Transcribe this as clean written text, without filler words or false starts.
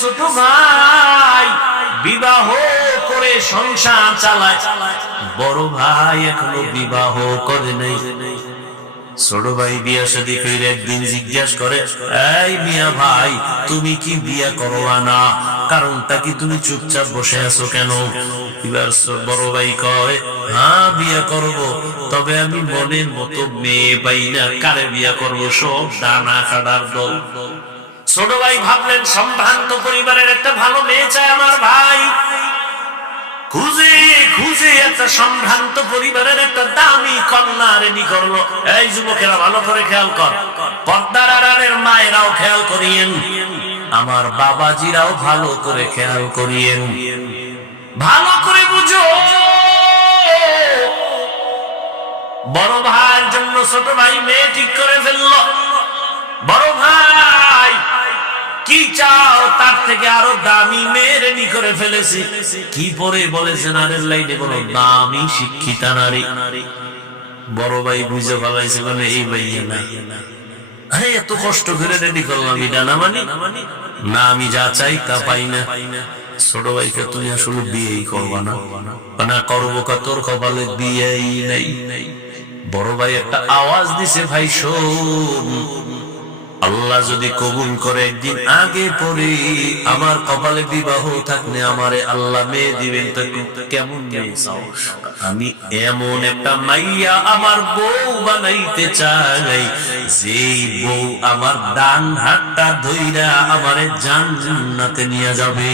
ছোট ভাই বিবাহ করে সংসার চালায়, বড় ভাই এখনো বিবাহ করে নাই। ছোট ভাই বিয়া শাদী করে একদিন জিজ্ঞাসা করে, এই মিয়া ভাই, তুমি কি বিয়া করবা না? কারণটা কি? তুমি চুপচাপ বসে আছো কেন? এবার বড় ভাই কয়, হ্যাঁ বিয়া করব, তবে আমি মনের মতো মেয়ে পাই না, কারে বিয়া করব? সব ডানা কাটার দল। ছোট ভাই ভাবলেন, সম্ভ্রান্ত পরিবারের একটা ভালো মেয়ে চায় আমার ভাই। খুঁজে খুঁজে একটা সম্ভ্রান্ত পরিবারের একটা দামি কন্যা রেডি করলো। এই যুবকেরা ভালো করে খেয়াল কর, পর্দার আড়ালের মায়েরাও খেয়াল করিয়েন, আমার বাবাজিরাও ভালো করে খেয়াল করিয়েন, ভালো করে বুঝো। বড় ভাইয়ের জন্য ছোট ভাই মেয়ে ঠিক করে ফেললো। বড় ভাই কি চাও? তার থেকে আরো দামি মেয়ে রেডি করে ফেলেছি। কি পরে বলেছেন? আরের লাইনে বলো, দামি শিক্ষিতা নারী। বড় ভাই বুঝে ফেলাইছে, মানে এই ভাই না, এত কষ্ট করে রেডি করলাম, এটা না মানে না, আমি যা চাই তা পাই না। ছোট ভাইকে, তুমি আসলে বিয়েই করবা না? না করবো, তোর কপালে বিয়েই নাই। বড় ভাই একটা আওয়াজ দিছে, ভাই শোন, আল্লাহ যদি কবুল করে একদিন আগে পরে আমার কপালে বিবাহ থাকলে আমারে আল্লাহ মেয়ে দিবেন, তো কেমন মেয়ে চাও? আমি এমন একটা মাইয়া আমার বউ বানাইতে চাই, যেই বউ আমার ডান হাতটা ধইরা আমারে জান্নাতে নিয়ে যাবে।